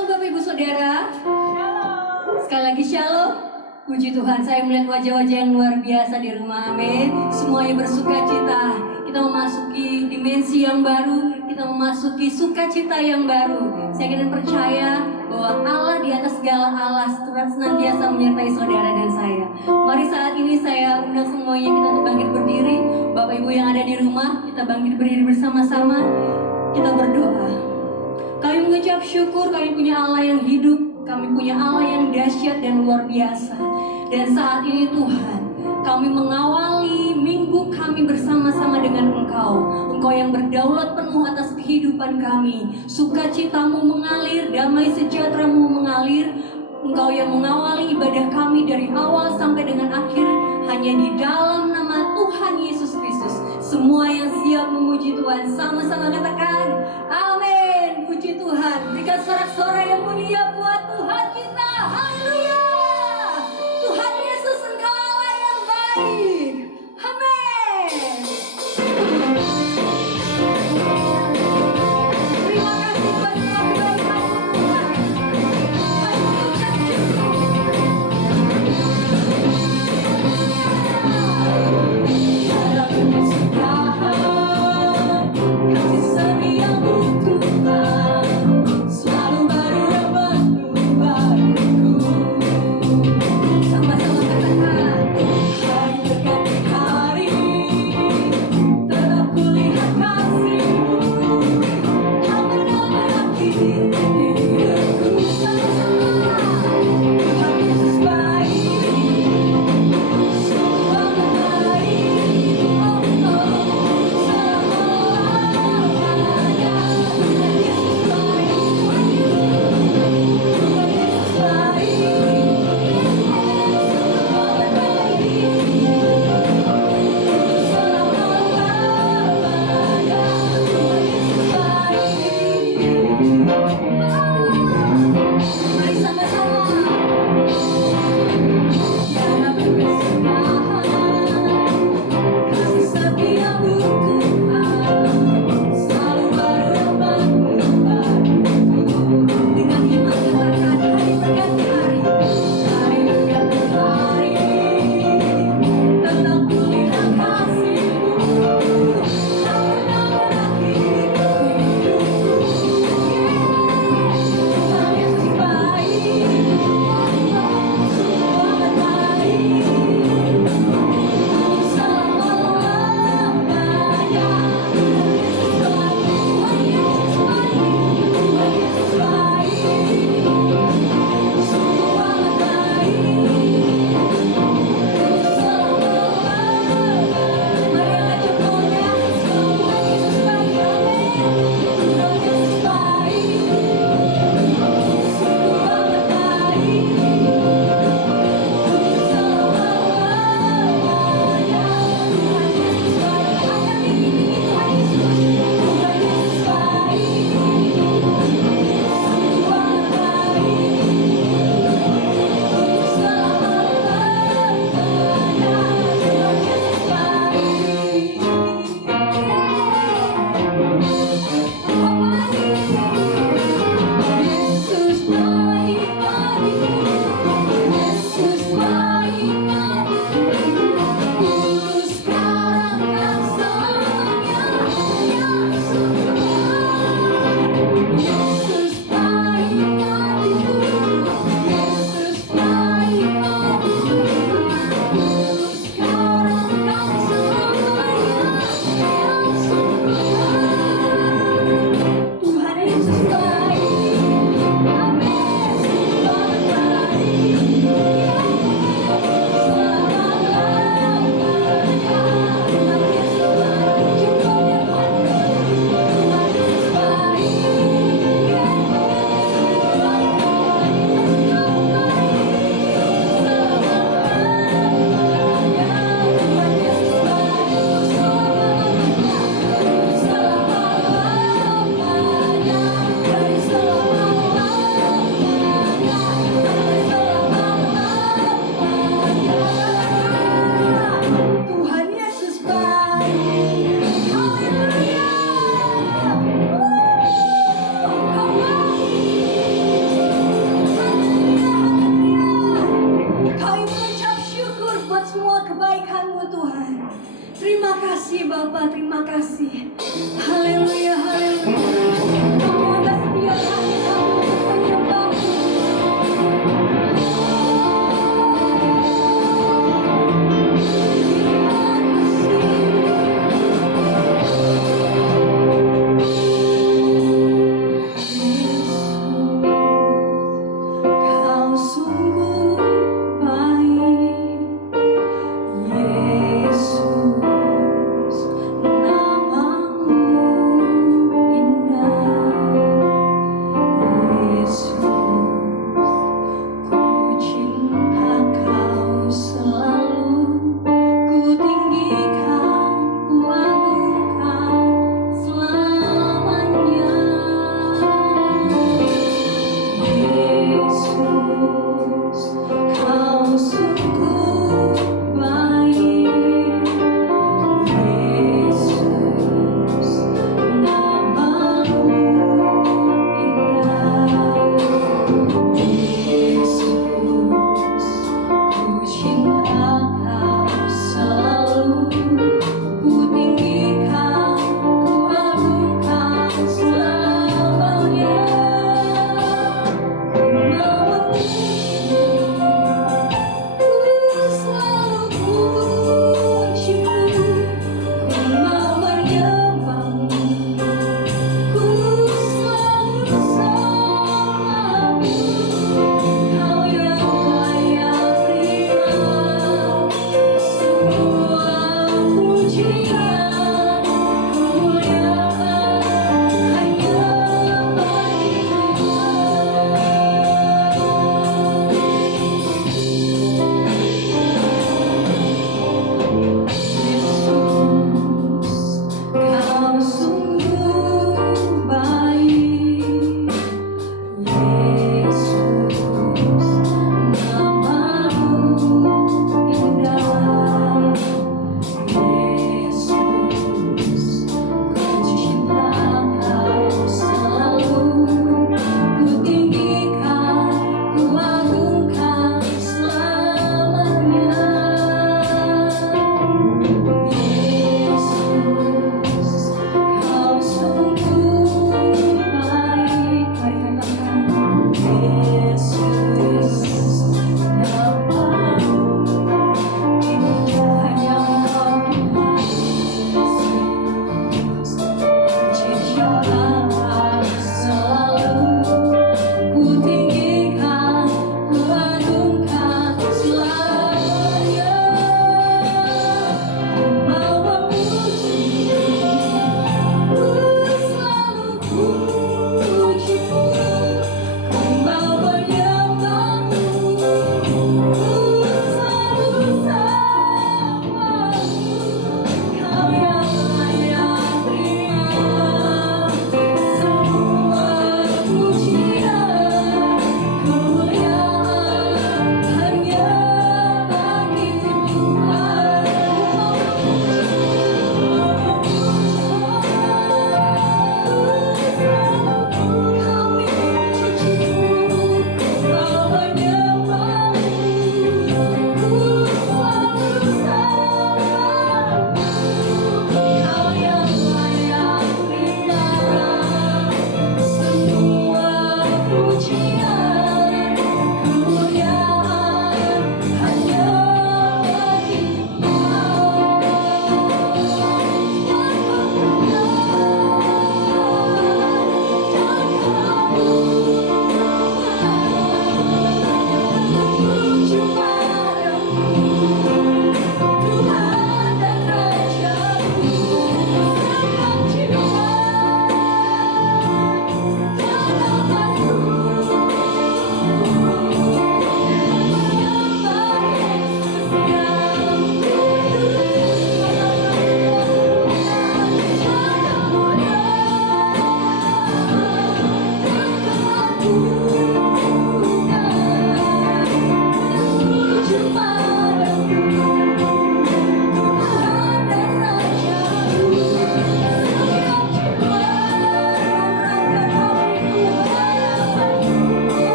Shalom Bapak Ibu Saudara. Sekali lagi shalom. Puji Tuhan, saya melihat wajah-wajah yang luar biasa di rumah. Amin. Semuanya bersuka cita. Kita memasuki dimensi yang baru. Kita memasuki sukacita yang baru. Saya ingin percaya bahwa Allah di atas segala Allah senantiasa menyertai saudara dan saya. Mari saat ini saya undang semuanya kita untuk bangkit berdiri. Bapak Ibu yang ada di rumah, kita bangkit berdiri bersama-sama. Kita berdoa. Kami mengucap syukur, kami punya Allah yang hidup, kami punya Allah yang dahsyat dan luar biasa. Dan saat ini Tuhan, kami mengawali minggu kami bersama-sama dengan Engkau. Engkau yang berdaulat penuh atas kehidupan kami. Sukacitamu mengalir, damai sejahtera-Mu mengalir. Engkau yang mengawali ibadah kami dari awal sampai dengan akhir, hanya di dalam nama Tuhan Yesus Kristus. Semua yang siap memuji Tuhan, sama-sama katakan amin. Puji Tuhan, berikan sorak-sorai yang mulia buat Tuhan kita. Haleluya. Tuhan Yesus, Engkau Allah yang baik. Amin. Terima kasih buat semua kebaikan-Mu Tuhan. Kami mengucap syukur. Ada kesukaan, kasih setiamu Tuhan, selalu baru dapat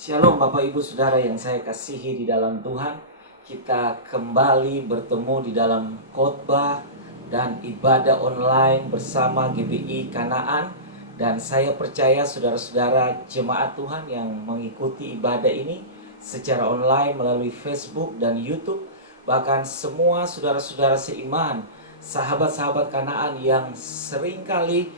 Shalom Bapak Ibu Saudara yang saya kasihi di dalam Tuhan. Kita kembali bertemu di dalam khotbah dan ibadah online bersama GBI Kanaan. Dan saya percaya saudara-saudara jemaat Tuhan yang mengikuti ibadah ini secara online melalui Facebook dan YouTube, bahkan semua saudara-saudara seiman, sahabat-sahabat Kanaan yang seringkali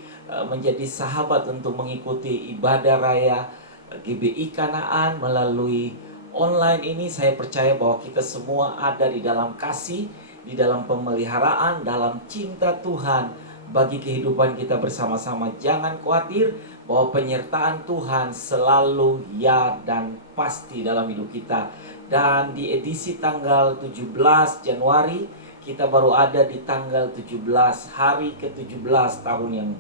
menjadi sahabat untuk mengikuti ibadah raya GBI Kanaan melalui online ini. Saya percaya bahwa kita semua ada di dalam kasih, di dalam pemeliharaan, dalam cinta Tuhan bagi kehidupan kita bersama-sama. Jangan khawatir bahwa penyertaan Tuhan selalu ya dan pasti dalam hidup kita. Dan di edisi tanggal 17 Januari, kita baru ada di tanggal 17, hari ke-17 tahun yang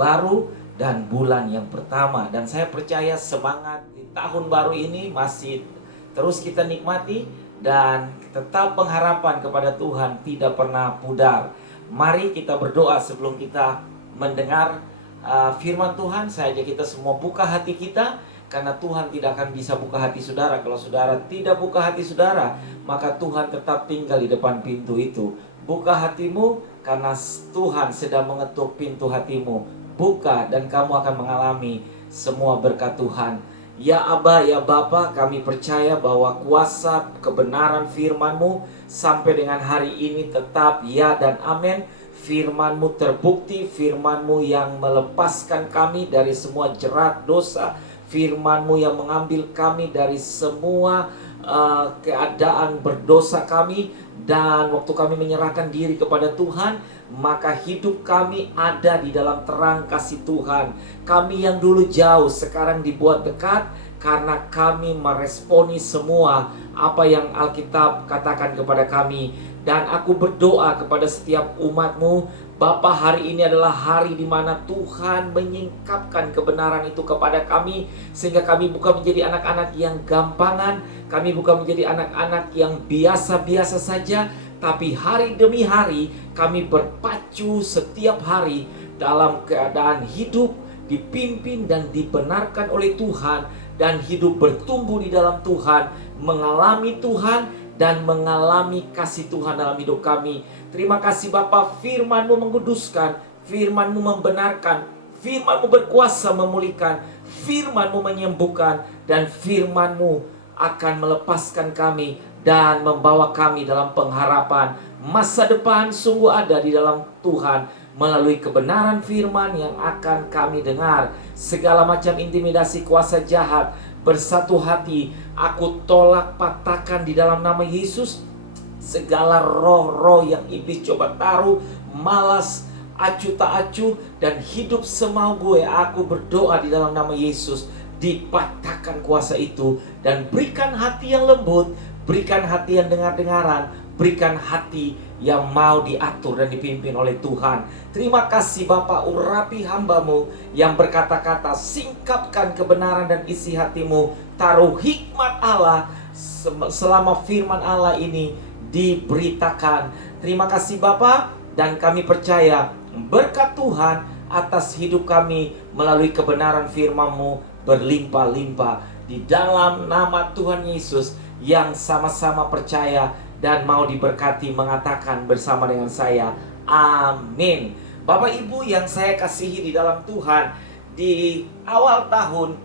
baru dan bulan yang pertama. Dan saya percaya semangat di tahun baru ini masih terus kita nikmati, dan tetap pengharapan kepada Tuhan tidak pernah pudar. Mari kita berdoa sebelum kita mendengar firman Tuhan. Saya ajak kita semua buka hati kita, karena Tuhan tidak akan bisa buka hati saudara kalau saudara tidak buka hati saudara. Maka Tuhan tetap tinggal di depan pintu itu. Buka hatimu, karena Tuhan sedang mengetuk pintu hatimu. Buka dan kamu akan mengalami semua berkat Tuhan. Ya Aba, ya Bapa, kami percaya bahwa kuasa kebenaran firman-Mu sampai dengan hari ini tetap ya dan amin. Firman-Mu terbukti, firman-Mu yang melepaskan kami dari semua jerat dosa, firman-Mu yang mengambil kami dari semua keadaan berdosa kami. Dan waktu kami menyerahkan diri kepada Tuhan, maka hidup kami ada di dalam terang kasih Tuhan. Kami yang dulu jauh sekarang dibuat dekat, karena kami meresponi semua apa yang Alkitab katakan kepada kami. Dan aku berdoa kepada setiap umat-Mu, Bapa, hari ini adalah hari di mana Tuhan menyingkapkan kebenaran itu kepada kami, sehingga kami bukan menjadi anak-anak yang gampangan, kami bukan menjadi anak-anak yang biasa-biasa saja, tapi hari demi hari kami berpacu setiap hari dalam keadaan hidup dipimpin dan dibenarkan oleh Tuhan, dan hidup bertumbuh di dalam Tuhan, mengalami Tuhan dan mengalami kasih Tuhan dalam hidup kami. Terima kasih Bapa, firman-Mu menguduskan, firman-Mu membenarkan, firman-Mu berkuasa memulihkan, firman-Mu menyembuhkan, dan firman-Mu akan melepaskan kami dan membawa kami dalam pengharapan. Masa depan sungguh ada di dalam Tuhan melalui kebenaran firman yang akan kami dengar. Segala macam intimidasi kuasa jahat bersatu hati aku tolak, patahkan di dalam nama Yesus. Segala roh-roh yang iblis coba taruh, malas, acuh tak acuh, dan hidup semau gue, aku berdoa di dalam nama Yesus, dipatahkan kuasa itu. Dan berikan hati yang lembut, berikan hati yang dengar-dengaran, berikan hati yang mau diatur dan dipimpin oleh Tuhan. Terima kasih Bapa, urapi hamba-Mu yang berkata-kata, singkapkan kebenaran dan isi hatimu, taruh hikmat Allah selama firman Allah ini diberitakan. Terima kasih Bapa, dan kami percaya berkat Tuhan atas hidup kami melalui kebenaran firman-Mu berlimpah-limpah di dalam nama Tuhan Yesus. Yang sama-sama percaya dan mau diberkati mengatakan bersama dengan saya, amin. Bapak Ibu yang saya kasihi di dalam Tuhan, di awal tahun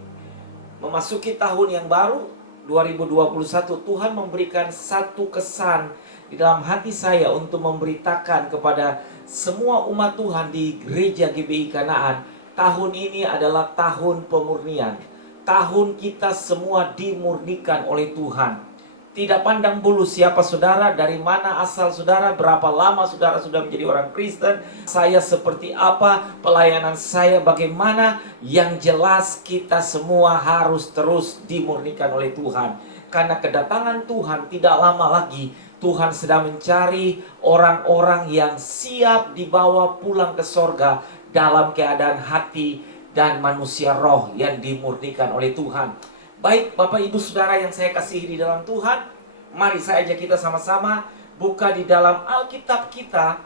memasuki tahun yang baru 2021, Tuhan memberikan satu kesan di dalam hati saya untuk memberitakan kepada semua umat Tuhan di gereja GBI Kanaan. Tahun ini adalah tahun pemurnian. Tahun kita semua dimurnikan oleh Tuhan. Tidak pandang bulu siapa saudara, dari mana asal saudara, berapa lama saudara sudah menjadi orang Kristen, saya seperti apa, pelayanan saya bagaimana. Yang jelas kita semua harus terus dimurnikan oleh Tuhan. Karena kedatangan Tuhan tidak lama lagi. Tuhan sedang mencari orang-orang yang siap dibawa pulang ke sorga dalam keadaan hati dan manusia roh yang dimurnikan oleh Tuhan. Baik Bapak Ibu Saudara yang saya kasihi di dalam Tuhan, mari saya ajak kita sama-sama buka di dalam Alkitab kita,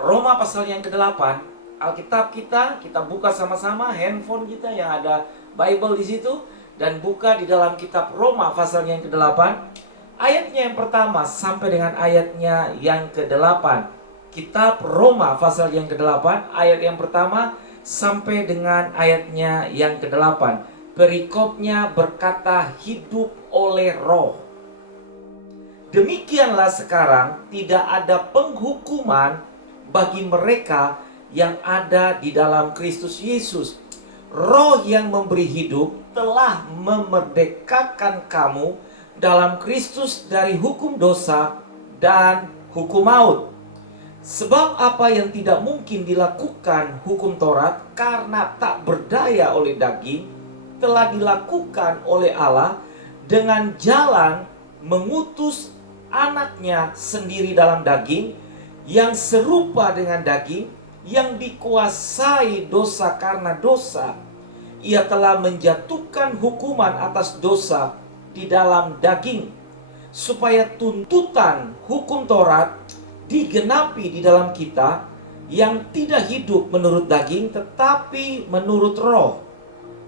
Roma pasal yang ke-8. Alkitab kita buka sama-sama, handphone kita yang ada Bible di situ. dan buka di dalam kitab Roma pasalnya yang ke-8, ayatnya yang pertama sampai dengan ayatnya yang ke-8. Kitab Roma pasal yang ke-8, ayat yang pertama sampai dengan ayatnya yang ke-8. Perikopnya berkata hidup oleh roh. Demikianlah sekarang tidak ada penghukuman bagi mereka yang ada di dalam Kristus Yesus. Roh yang memberi hidup telah memerdekakan kamu dalam Kristus dari hukum dosa dan hukum maut. Sebab apa yang tidak mungkin dilakukan hukum Taurat karena tak berdaya oleh daging, telah dilakukan oleh Allah dengan jalan mengutus anaknya sendiri dalam daging, yang serupa dengan daging, yang dikuasai dosa karena dosa. Ia telah menjatuhkan hukuman atas dosa di dalam daging, supaya tuntutan hukum Taurat digenapi di dalam kita, yang tidak hidup menurut daging tetapi menurut roh.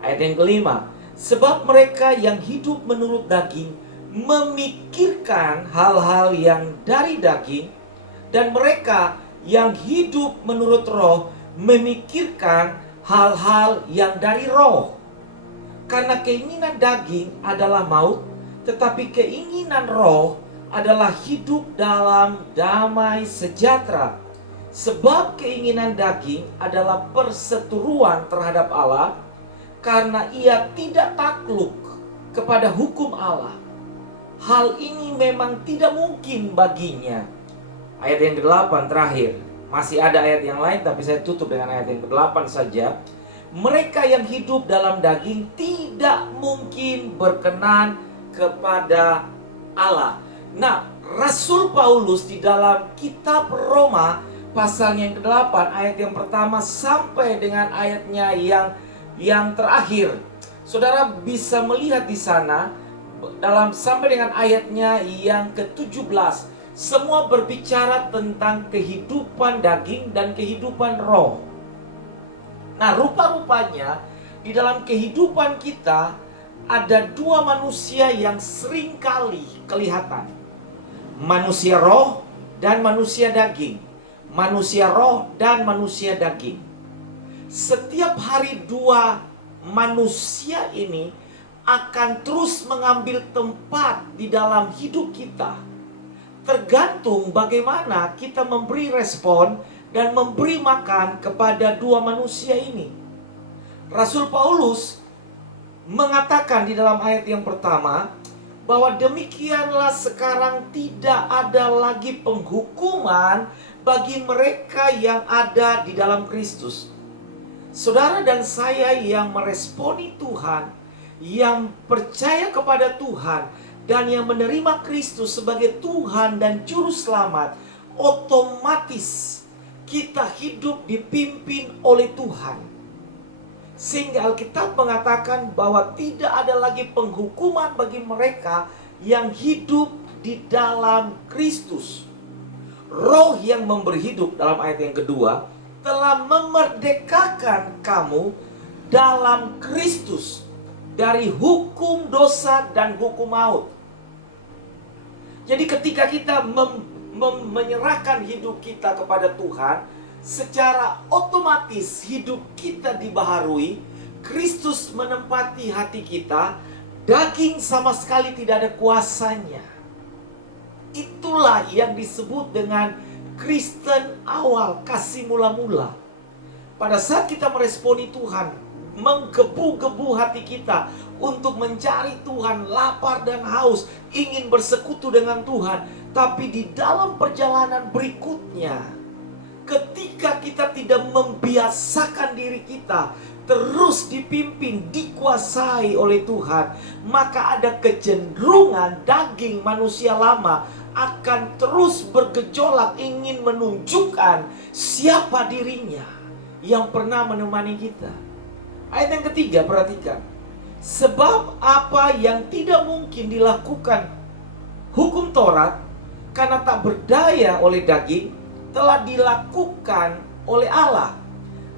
Ayat yang kelima, sebab mereka yang hidup menurut daging memikirkan hal-hal yang dari daging, dan mereka yang hidup menurut roh memikirkan hal-hal yang dari roh. Karena keinginan daging adalah maut, tetapi keinginan roh adalah hidup dalam damai sejahtera. Sebab keinginan daging adalah perseteruan terhadap Allah, karena ia tidak takluk kepada hukum Allah. Hal ini memang tidak mungkin baginya. Ayat yang ke-8 terakhir. Masih ada ayat yang lain, tapi saya tutup dengan ayat yang ke-8 saja. Mereka yang hidup dalam daging tidak mungkin berkenan kepada Allah. Nah, Rasul Paulus di dalam kitab Roma pasal yang ke-8 ayat yang pertama sampai dengan ayatnya yang terakhir, saudara bisa melihat di sana dalam sampai dengan ayatnya yang ke-17, semua berbicara tentang kehidupan daging dan kehidupan roh. Nah, rupa-rupanya di dalam kehidupan kita ada dua manusia yang sering kali kelihatan. Manusia roh dan manusia daging. Manusia roh dan manusia daging. Setiap hari dua manusia ini akan terus mengambil tempat di dalam hidup kita. Tergantung bagaimana kita memberi respon dan memberi makan kepada dua manusia ini. Rasul Paulus mengatakan di dalam ayat yang pertama bahwa demikianlah sekarang tidak ada lagi penghukuman bagi mereka yang ada di dalam Kristus. Saudara dan saya yang meresponi Tuhan, yang percaya kepada Tuhan, dan yang menerima Kristus sebagai Tuhan dan Juru Selamat, otomatis kita hidup dipimpin oleh Tuhan. Sehingga Alkitab mengatakan bahwa tidak ada lagi penghukuman bagi mereka yang hidup di dalam Kristus. Roh yang memberi hidup dalam ayat yang kedua telah memerdekakan kamu dalam Kristus dari hukum dosa dan hukum maut. Jadi ketika kita menyerahkan hidup kita kepada Tuhan, secara otomatis hidup kita dibaharui. Kristus menempati hati kita, daging sama sekali tidak ada kuasanya. Itulah yang disebut dengan Kristen awal, kasih mula-mula. Pada saat kita meresponi Tuhan, menggebu-gebu hati kita untuk mencari Tuhan, lapar dan haus, ingin bersekutu dengan Tuhan. Tapi di dalam perjalanan berikutnya, ketika kita tidak membiasakan diri kita terus dipimpin, dikuasai oleh Tuhan, maka ada kecenderungan daging manusia lama akan terus bergejolak ingin menunjukkan siapa dirinya yang pernah menemani kita. Ayat yang ketiga, perhatikan. Sebab apa yang tidak mungkin dilakukan hukum Taurat karena tak berdaya oleh daging, telah dilakukan oleh Allah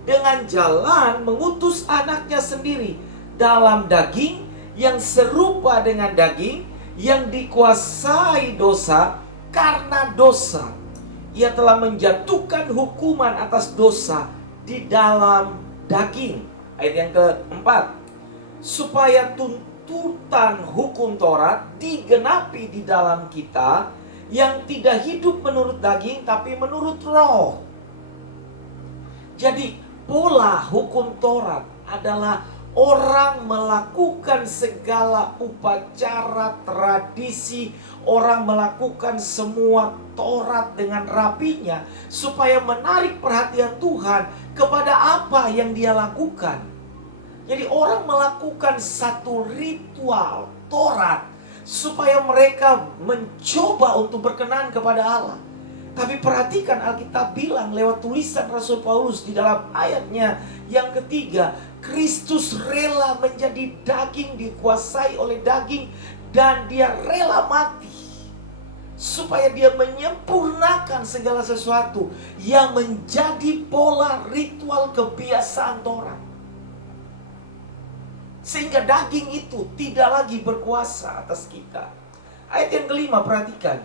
dengan jalan mengutus anaknya sendiri dalam daging, yang serupa dengan daging, yang dikuasai dosa karena dosa. Ia telah menjatuhkan hukuman atas dosa di dalam daging. Ayat yang keempat, supaya tuntutan hukum Taurat digenapi di dalam kita, yang tidak hidup menurut daging tapi menurut roh. Jadi pola hukum Taurat adalah orang melakukan segala upacara, tradisi, orang melakukan semua Taurat dengan rapinya supaya menarik perhatian Tuhan kepada apa yang dia lakukan. Jadi orang melakukan satu ritual Taurat supaya mereka mencoba untuk berkenan kepada Allah. Tapi perhatikan, Alkitab bilang lewat tulisan Rasul Paulus di dalam ayatnya yang ketiga, Kristus rela menjadi daging, dikuasai oleh daging, dan dia rela mati supaya dia menyempurnakan segala sesuatu yang menjadi pola ritual kebiasaan Taurat. Sehingga daging itu tidak lagi berkuasa atas kita. Ayat yang kelima, perhatikan.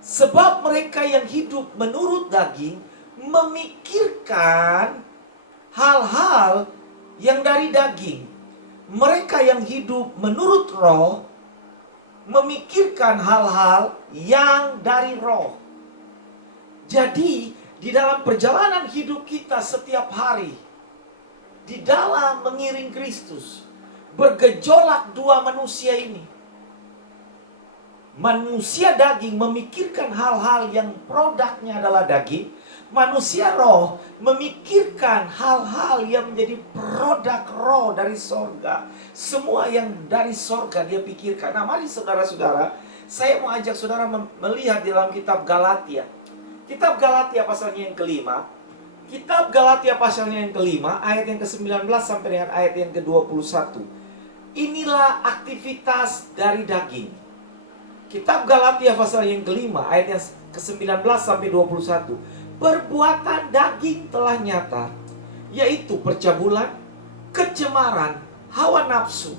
Sebab mereka yang hidup menurut daging memikirkan hal-hal yang dari daging. Mereka yang hidup menurut roh memikirkan hal-hal yang dari roh. Jadi di dalam perjalanan hidup kita setiap hari, di dalam mengiring Kristus, bergejolak dua manusia ini. Manusia daging memikirkan hal-hal yang produknya adalah daging. Manusia roh memikirkan hal-hal yang menjadi produk roh dari sorga. Semua yang dari sorga dia pikirkan. Nah, mari saudara-saudara, saya mau ajak saudara melihat di dalam kitab Galatia. Kitab Galatia pasalnya yang kelima. Kitab Galatia pasalnya yang kelima, ayat yang ke-19 sampai dengan ayat yang ke-21. Inilah aktivitas dari daging. Kitab Galatia pasal yang kelima, ayat yang ke-19 sampai 21. Perbuatan daging telah nyata, yaitu percabulan, kecemaran, hawa nafsu,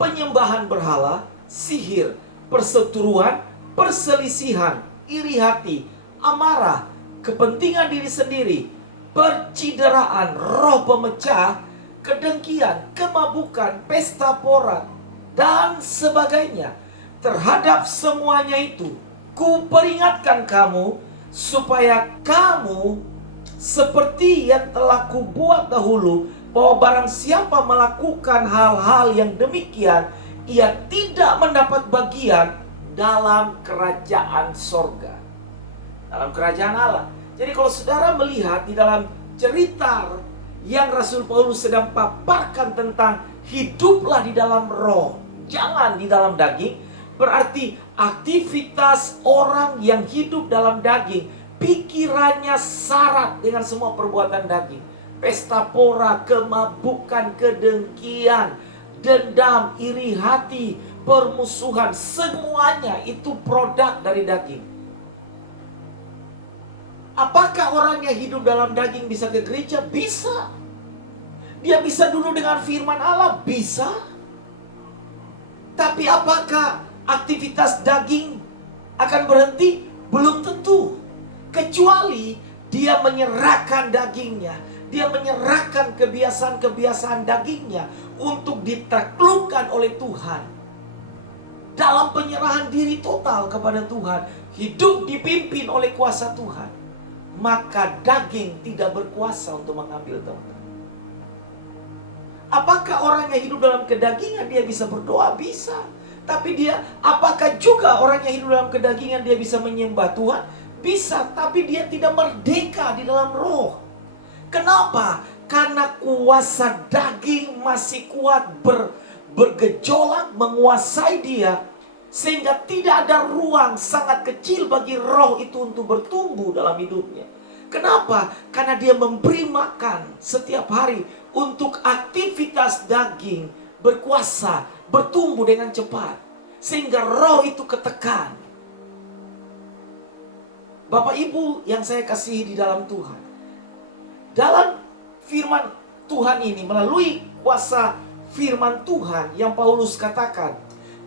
penyembahan berhala, sihir, perseteruan, perselisihan, iri hati, amarah, kepentingan diri sendiri, percideraan, roh pemecah, kedengkian, kemabukan, pesta pora, dan sebagainya. Terhadap semuanya itu, kuperingatkan kamu, supaya kamu seperti yang telah kubuat dahulu, bahwa barang siapa melakukan hal-hal yang demikian, ia tidak mendapat bagian dalam kerajaan sorga, dalam kerajaan Allah. Jadi kalau saudara melihat di dalam cerita yang Rasul Paulus sedang paparkan tentang hiduplah di dalam roh, jangan di dalam daging, berarti aktivitas orang yang hidup dalam daging, pikirannya syarat dengan semua perbuatan daging. Pesta pora, kemabukan, kedengkian, dendam, iri hati, permusuhan, semuanya itu produk dari daging. Apakah orang yang hidup dalam daging bisa ke gereja? Bisa. Dia bisa duduk dengan firman Allah? Bisa. Tapi apakah aktivitas daging akan berhenti? Belum tentu. Kecuali dia menyerahkan dagingnya, dia menyerahkan kebiasaan-kebiasaan dagingnya untuk ditaklukkan oleh Tuhan. Dalam penyerahan diri total kepada Tuhan, hidup dipimpin oleh kuasa Tuhan, maka daging tidak berkuasa untuk mengambil tempat. Apakah orang yang hidup dalam kedagingan dia bisa berdoa? Bisa. Tapi dia, apakah juga orang yang hidup dalam kedagingan dia bisa menyembah Tuhan? Bisa, tapi dia tidak merdeka di dalam roh. Kenapa? Karena kuasa daging masih kuat bergejolak menguasai dia, sehingga tidak ada ruang sangat kecil bagi roh itu untuk bertumbuh dalam hidupnya. Kenapa? Karena dia memberi makan setiap hari untuk aktivitas daging berkuasa, bertumbuh dengan cepat, sehingga roh itu ketekan. Bapak Ibu yang saya kasihi di dalam Tuhan, dalam firman Tuhan ini melalui kuasa firman Tuhan yang Paulus katakan,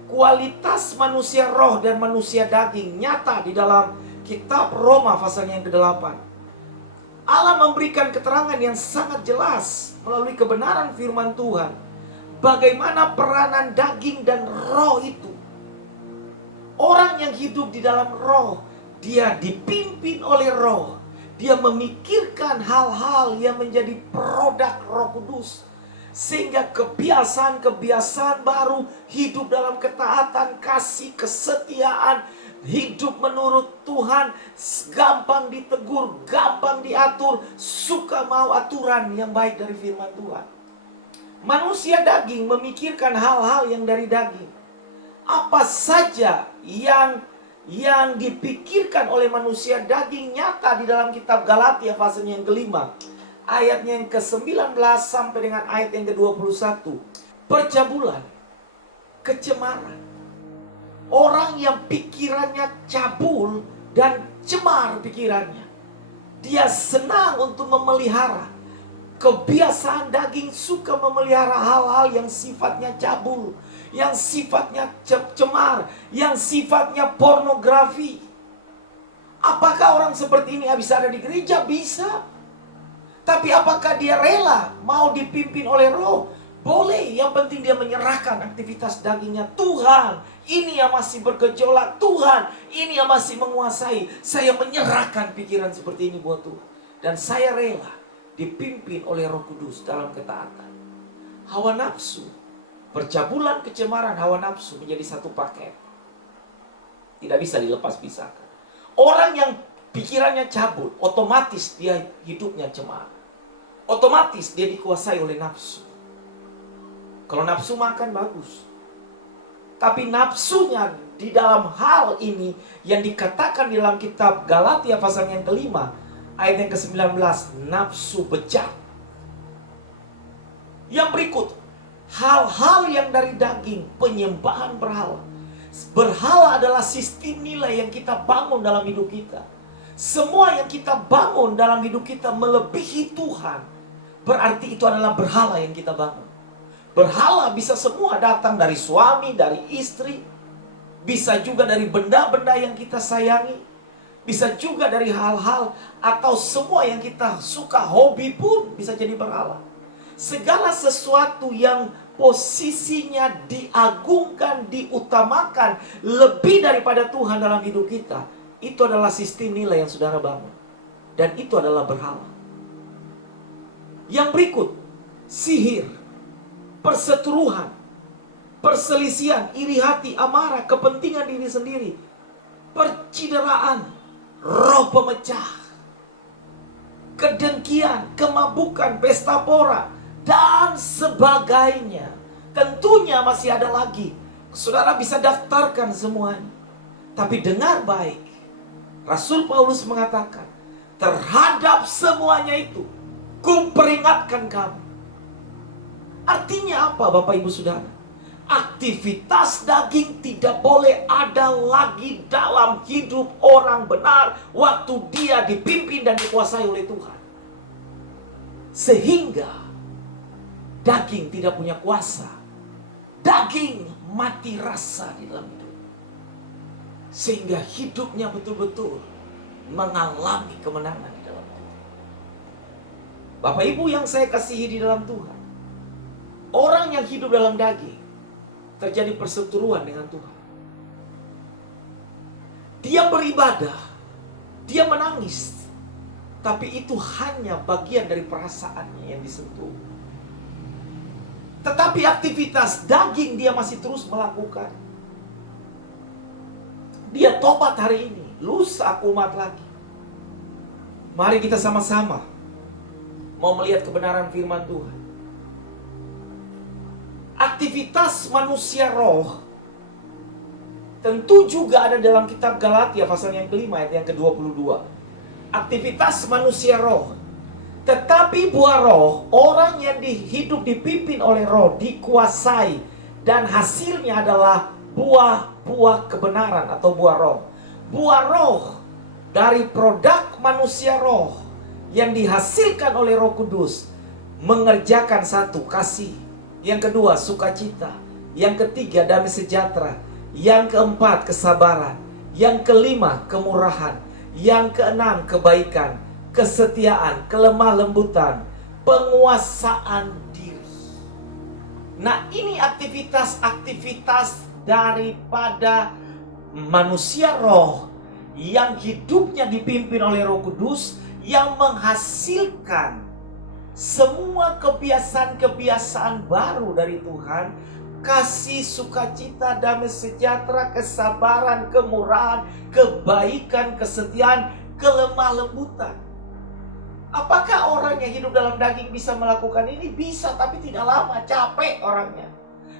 kualitas manusia roh dan manusia daging nyata di dalam kitab Roma pasal yang ke-8. Allah memberikan keterangan yang sangat jelas melalui kebenaran firman Tuhan, bagaimana peranan daging dan roh itu. Orang yang hidup di dalam roh, dia dipimpin oleh roh. Dia memikirkan hal-hal yang menjadi produk Roh Kudus. Sehingga kebiasaan-kebiasaan baru, hidup dalam ketaatan, kasih, kesetiaan, hidup menurut Tuhan, gampang ditegur, gampang diatur, suka mau aturan yang baik dari firman Tuhan. Manusia daging memikirkan hal-hal yang dari daging. Apa saja yang dipikirkan oleh manusia daging nyata di dalam kitab Galatia pasal yang ke-5, ayatnya yang ke-19 sampai dengan ayat yang ke-21. Percabulan, kecemaran. Orang yang pikirannya cabul dan cemar pikirannya, dia senang untuk memelihara. Kebiasaan daging suka memelihara hal-hal yang sifatnya cabul, yang sifatnya cemar, yang sifatnya pornografi. Apakah orang seperti ini bisa ada di gereja? Bisa. Tapi apakah dia rela mau dipimpin oleh roh? Boleh, yang penting dia menyerahkan aktivitas dagingnya. Tuhan, ini yang masih bergejolak. Tuhan, ini yang masih menguasai. Saya menyerahkan pikiran seperti ini buat Tuhan. Dan saya rela dipimpin oleh Roh Kudus dalam ketaatan. Hawa nafsu, percabulan, kecemaran, hawa nafsu menjadi satu paket. Tidak bisa dilepas-pisahkan. Orang yang pikirannya cabul, otomatis dia hidupnya cemar. Otomatis dia dikuasai oleh nafsu. Kalau nafsu makan bagus. Tapi nafsunya di dalam hal ini yang dikatakan di dalam kitab Galatia pasal yang ke-5, ayat yang ke-19, nafsu bejat. Yang berikut, hal-hal yang dari daging, penyembahan berhala. Berhala adalah sistem nilai yang kita bangun dalam hidup kita. Semua yang kita bangun dalam hidup kita melebihi Tuhan, berarti itu adalah berhala yang kita bangun. Berhala bisa semua datang dari suami, dari istri, bisa juga dari benda-benda yang kita sayangi, bisa juga dari hal-hal atau semua yang kita suka, hobi pun bisa jadi berhala. Segala sesuatu yang posisinya diagungkan, diutamakan lebih daripada Tuhan dalam hidup kita, itu adalah sistem nilai yang saudara bangun. Dan itu adalah berhala. Yang berikut, sihir, perseteruan, perselisihan, iri hati, amarah, kepentingan diri sendiri, percideraan, roh pemecah, kedengkian, kemabukan, pesta pora, dan sebagainya. Tentunya masih ada lagi. Saudara bisa daftarkan semuanya. Tapi dengar baik, Rasul Paulus mengatakan, terhadap semuanya itu, kuperingatkan kamu. Artinya apa, Bapak Ibu Saudara? Aktivitas daging tidak boleh ada lagi dalam hidup orang benar waktu dia dipimpin dan dikuasai oleh Tuhan. Sehingga daging tidak punya kuasa. Daging mati rasa di dalam hidup. Sehingga hidupnya betul-betul mengalami kemenangan di dalam hidup. Bapak Ibu yang saya kasihi di dalam Tuhan, orang yang hidup dalam daging terjadi perseteruan dengan Tuhan. Dia beribadah, dia menangis, tapi itu hanya bagian dari perasaannya yang disentuh. Tetapi aktivitas daging dia masih terus melakukan. Dia tobat hari ini, lusa kumat lagi. Mari kita sama-sama mau melihat kebenaran firman Tuhan. Aktivitas manusia roh tentu juga ada dalam kitab Galatia pasal yang ke-5 ayat yang ke-22. Aktivitas manusia roh. Tetapi buah roh, orang yang hidup dipimpin oleh roh, dikuasai, dan hasilnya adalah buah-buah kebenaran atau buah roh. Buah roh dari produk manusia roh yang dihasilkan oleh Roh Kudus mengerjakan satu, kasih, Yang kedua, sukacita. Yang ketiga, damai sejahtera. Yang keempat, kesabaran. Yang kelima, kemurahan. Yang keenam, kebaikan, kesetiaan, kelemah lembutan, penguasaan diri. Nah, ini aktivitas-aktivitas daripada manusia roh yang hidupnya dipimpin oleh Roh Kudus, yang menghasilkan semua kebiasaan-kebiasaan baru dari Tuhan. Kasih, sukacita, damai sejahtera, kesabaran, kemurahan, kebaikan, kesetiaan, kelemah lembutan. Apakah orang yang hidup dalam daging bisa melakukan ini? Bisa, tapi tidak lama, capek orangnya.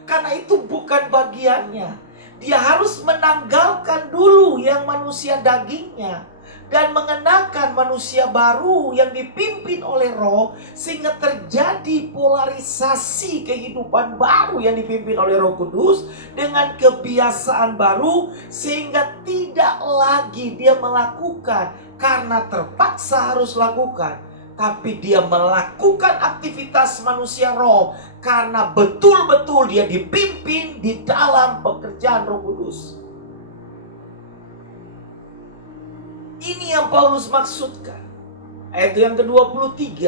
Karena itu bukan bagiannya. Dia harus menanggalkan dulu yang manusia dagingnya dan mengenakan manusia baru yang dipimpin oleh Roh, sehingga terjadi polarisasi kehidupan baru yang dipimpin oleh Roh Kudus dengan kebiasaan baru, sehingga tidak lagi dia melakukan karena terpaksa harus lakukan, tapi dia melakukan aktivitas manusia roh karena betul-betul dia dipimpin di dalam pekerjaan Roh Kudus. Ini yang Paulus maksudkan. Ayat yang ke-23.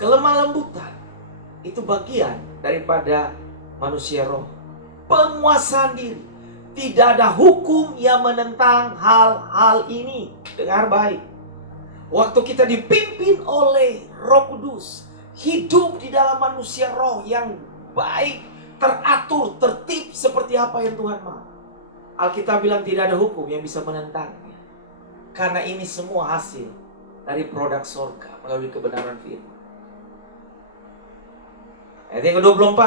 Kelemah lembutan itu bagian daripada manusia roh. Penguasaan diri. Tidak ada hukum yang menentang hal-hal ini. Dengar baik. Waktu kita dipimpin oleh Roh Kudus, hidup di dalam manusia roh yang baik, teratur, tertib seperti apa yang Tuhan mau. Alkitab bilang tidak ada hukum yang bisa menentangnya. Karena ini semua hasil dari produk surga melalui kebenaran firman. Ayat yang ke-24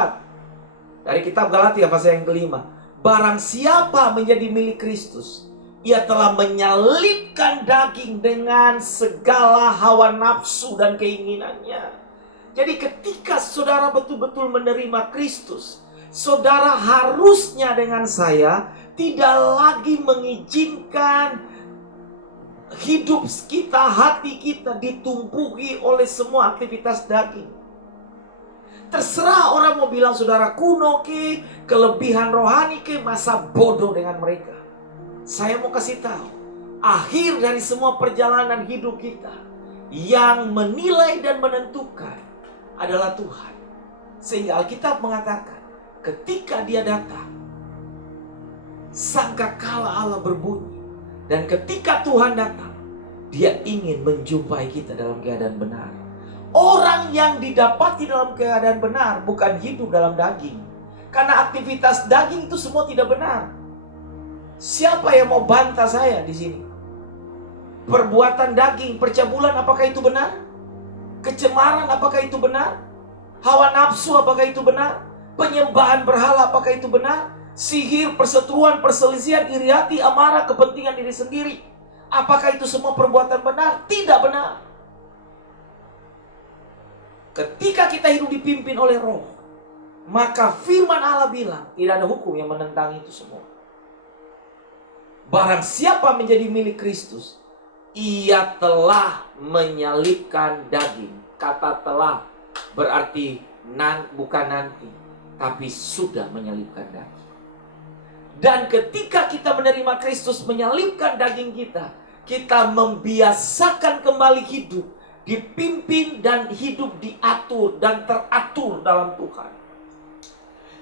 dari kitab Galatia pasal yang kelima. Barang siapa menjadi milik Kristus, ia telah menyalibkan daging dengan segala hawa nafsu dan keinginannya. Jadi ketika saudara betul-betul menerima Kristus, saudara harusnya dengan saya tidak lagi mengizinkan hidup kita, hati kita ditumpuki oleh semua aktivitas daging. Terserah orang mau bilang saudara kuno ke, kelebihan rohani ke, masa bodoh dengan mereka. Saya mau kasih tahu, akhir dari semua perjalanan hidup kita, yang menilai dan menentukan adalah Tuhan. Sehingga Alkitab mengatakan, ketika dia datang, sangkakala Allah berbunyi. Dan ketika Tuhan datang, dia ingin menjumpai kita dalam keadaan benar. Orang yang didapati dalam keadaan benar bukan hidup dalam daging. Karena aktivitas daging itu semua tidak benar. Siapa yang mau bantah saya di sini? Perbuatan daging, percabulan, apakah itu benar? Kecemaran, apakah itu benar? Hawa nafsu, apakah itu benar? Penyembahan berhala, apakah itu benar? Sihir, perseteruan, perselisihan, iri hati, amarah, kepentingan diri sendiri, apakah itu semua perbuatan benar? Tidak benar. Ketika kita hidup dipimpin oleh Roh, maka firman Allah bilang tidak ada hukum yang menentang itu semua. Barang siapa menjadi milik Kristus, ia telah menyalibkan daging. Kata telah berarti bukan nanti, tapi sudah menyalibkan daging. Dan ketika kita menerima Kristus menyalibkan daging kita, kita membiasakan kembali hidup, dipimpin dan hidup diatur dan teratur dalam Tuhan.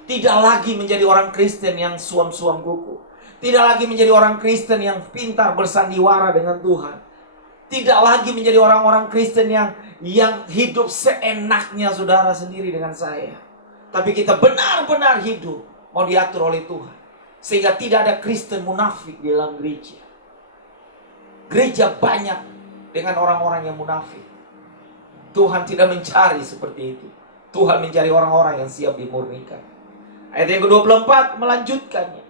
Tidak lagi menjadi orang Kristen yang suam-suam kuku. Tidak lagi menjadi orang Kristen yang pintar bersandiwara dengan Tuhan. Tidak lagi menjadi orang-orang Kristen yang hidup seenaknya saudara sendiri dengan saya. Tapi kita benar-benar hidup mau diatur oleh Tuhan. Sehingga tidak ada Kristen munafik di dalam gereja. Gereja banyak dengan orang-orang yang munafik. Tuhan tidak mencari seperti itu. Tuhan mencari orang-orang yang siap dimurnikan. Ayat yang ke-24 melanjutkannya.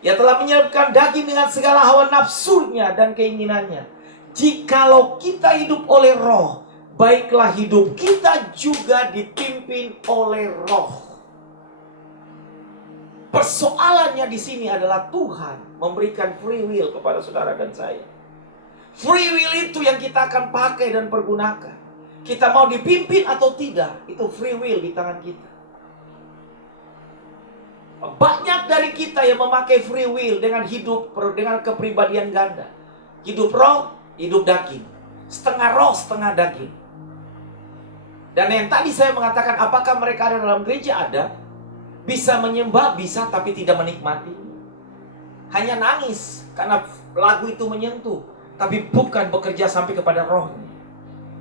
Ia telah menyalibkan daging dengan segala hawa nafsunya dan keinginannya. Jikalau kita hidup oleh Roh, baiklah hidup kita juga dipimpin oleh Roh. Persoalannya di sini adalah Tuhan memberikan free will kepada saudara dan saya. Free will itu yang kita akan pakai dan pergunakan. Kita mau dipimpin atau tidak, itu free will di tangan kita. Banyak dari kita yang memakai free will dengan hidup, dengan kepribadian ganda. Hidup roh, hidup daging. Setengah roh, setengah daging. Dan yang tadi saya mengatakan, apakah mereka ada dalam gereja? Ada. Bisa menyembah, bisa, tapi tidak menikmati. Hanya nangis karena lagu itu menyentuh, tapi bukan bekerja sampai kepada rohnya.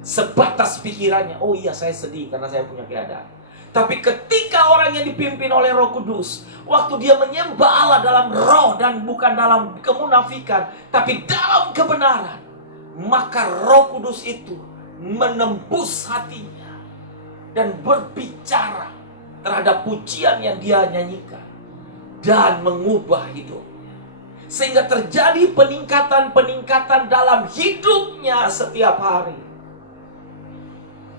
Sebatas pikirannya, oh iya saya sedih karena saya punya keadaan. Tapi ketika orang yang dipimpin oleh Roh Kudus, waktu dia menyembah Allah dalam roh dan bukan dalam kemunafikan, tapi dalam kebenaran, maka Roh Kudus itu menembus hatinya dan berbicara terhadap pujian yang dia nyanyikan dan mengubah hidupnya. Sehingga terjadi peningkatan-peningkatan dalam hidupnya setiap hari.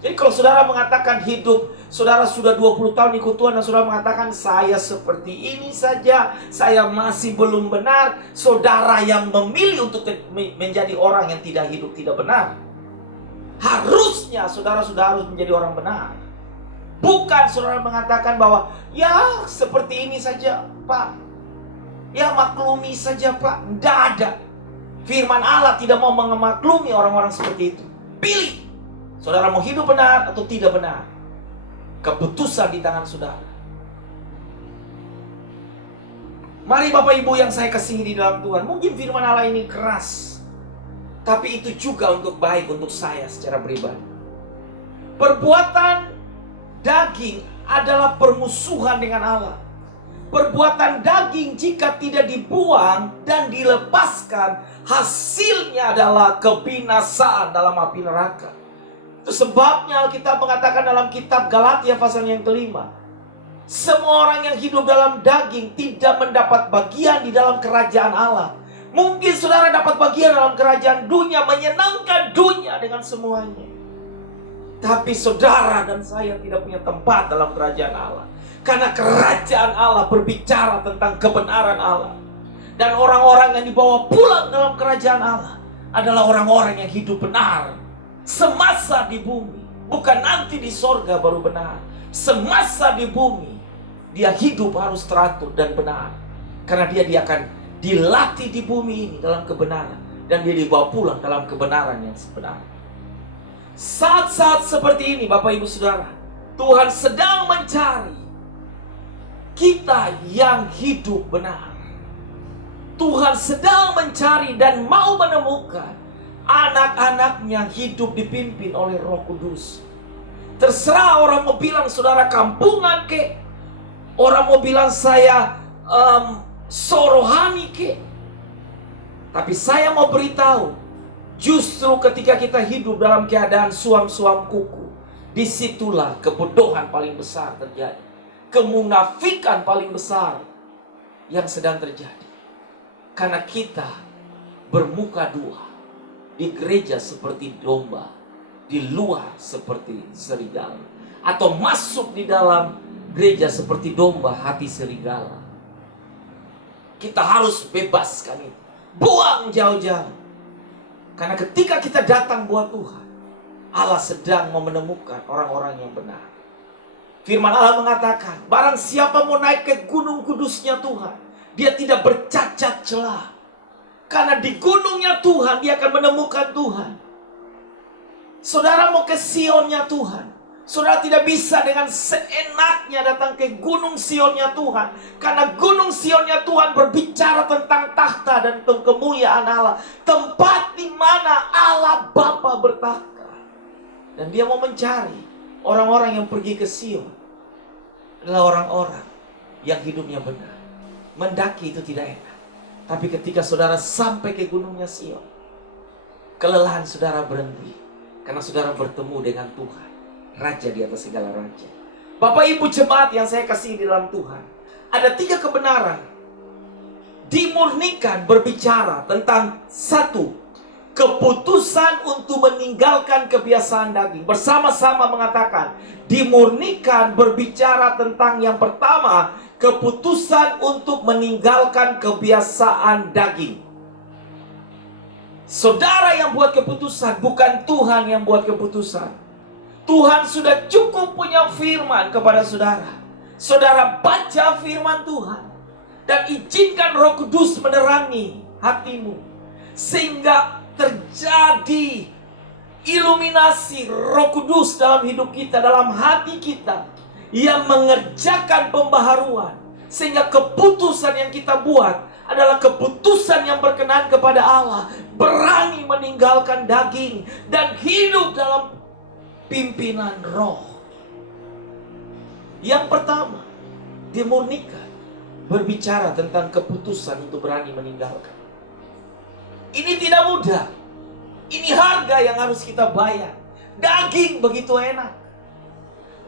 Jadi kalau saudara mengatakan hidup saudara sudah 20 tahun ikut Tuhan dan saudara mengatakan saya seperti ini saja, saya masih belum benar, saudara yang memilih untuk menjadi orang yang tidak hidup tidak benar. Harusnya saudara sudah harus menjadi orang benar. Bukan saudara mengatakan bahwa ya seperti ini saja Pak, ya maklumi saja Pak. Tidak ada. Firman Allah tidak mau memaklumi orang-orang seperti itu. Pilih, saudara mau hidup benar atau tidak benar. Keputusan di tangan saudara. Mari Bapak Ibu yang saya kasihi di dalam Tuhan, mungkin firman Allah ini keras, tapi itu juga untuk baik untuk saya secara pribadi. Perbuatan daging adalah permusuhan dengan Allah. Perbuatan daging jika tidak dibuang dan dilepaskan, hasilnya adalah kebinasaan dalam api neraka. Itu sebabnya Alkitab mengatakan dalam kitab Galatia pasal yang kelima, semua orang yang hidup dalam daging tidak mendapat bagian di dalam kerajaan Allah. Mungkin saudara dapat bagian dalam kerajaan dunia, menyenangkan dunia dengan semuanya. Tapi saudara dan saya tidak punya tempat dalam kerajaan Allah. Karena kerajaan Allah berbicara tentang kebenaran Allah. Dan orang-orang yang dibawa pulang dalam kerajaan Allah adalah orang-orang yang hidup benar semasa di bumi. Bukan nanti di sorga baru benar. Semasa di bumi dia hidup harus teratur dan benar. Karena dia akan dilatih di bumi ini dalam kebenaran. Dan dia dibawa pulang dalam kebenaran yang sebenarnya. Saat-saat seperti ini Bapak Ibu Saudara, Tuhan sedang mencari kita yang hidup benar. Tuhan sedang mencari dan mau menemukan anak-anaknya hidup dipimpin oleh Roh Kudus. Terserah orang mau bilang saudara kampungan ke, orang mau bilang saya sorohani ke, tapi saya mau beritahu, justru ketika kita hidup dalam keadaan suam-suam kuku, disitulah kebodohan paling besar terjadi. Kemunafikan paling besar yang sedang terjadi. Karena kita bermuka dua. Di gereja seperti domba, di luar seperti serigala. Atau masuk di dalam gereja seperti domba, hati serigala. Kita harus bebaskan itu. Buang jauh-jauh. Karena ketika kita datang buat Tuhan, Allah sedang mau menemukan orang-orang yang benar. Firman Allah mengatakan, barang siapa mau naik ke gunung kudusnya Tuhan, dia tidak bercacat celah. Karena di gunungnya Tuhan, dia akan menemukan Tuhan. Saudara mau ke Sionnya Tuhan, saudara tidak bisa dengan seenaknya datang ke gunung Sionnya Tuhan. Karena gunung Sionnya Tuhan berbicara tentang takhta dan tentang kemuliaan Allah. Tempat di mana Allah Bapa bertakhta. Dan dia mau mencari orang-orang yang pergi ke Sion adalah orang-orang yang hidupnya benar. Mendaki itu tidak enak. Tapi ketika saudara sampai ke gunungnya Sion, kelelahan saudara berhenti. Karena saudara bertemu dengan Tuhan, Raja di atas segala raja. Bapak Ibu jemaat yang saya kasih di dalam Tuhan, ada 3 kebenaran. Dimurnikan berbicara tentang 1, keputusan untuk meninggalkan kebiasaan daging. Bersama-sama mengatakan, dimurnikan berbicara tentang yang pertama, keputusan untuk meninggalkan kebiasaan daging. Saudara yang buat keputusan, bukan Tuhan yang buat keputusan. Tuhan sudah cukup punya firman kepada saudara. Saudara baca firman Tuhan dan izinkan Roh Kudus menerangi hatimu, sehingga terjadi iluminasi Roh Kudus dalam hidup kita, dalam hati kita, yang mengerjakan pembaharuan, sehingga keputusan yang kita buat adalah keputusan yang berkenan kepada Allah. Berani meninggalkan daging dan hidup dalam pimpinan Roh. Yang pertama, dimurnikan, berbicara tentang keputusan untuk berani meninggalkan. Ini tidak mudah. Ini harga yang harus kita bayar. Daging begitu enak,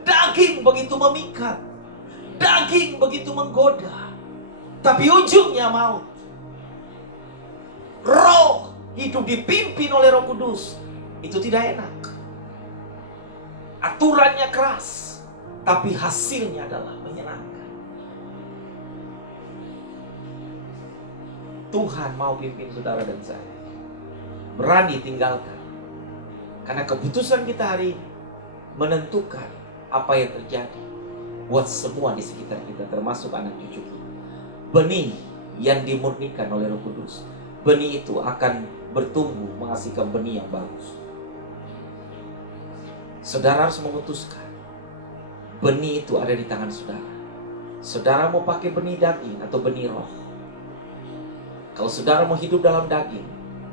daging begitu memikat, daging begitu menggoda, tapi ujungnya maut. Roh hidup dipimpin oleh Roh Kudus, itu tidak enak. Aturannya keras, tapi hasilnya adalah menyenangkan. Tuhan mau pimpin saudara dan saya. Berani tinggalkan. Karena keputusan kita hari ini menentukan apa yang terjadi buat semua di sekitar kita, termasuk anak cucu kita. Benih yang dimurnikan oleh Roh Kudus, benih itu akan bertumbuh menghasilkan benih yang bagus. Saudara harus memutuskan. Benih itu ada di tangan saudara. Saudara mau pakai benih daging atau benih roh? Kalau saudara mau hidup dalam daging,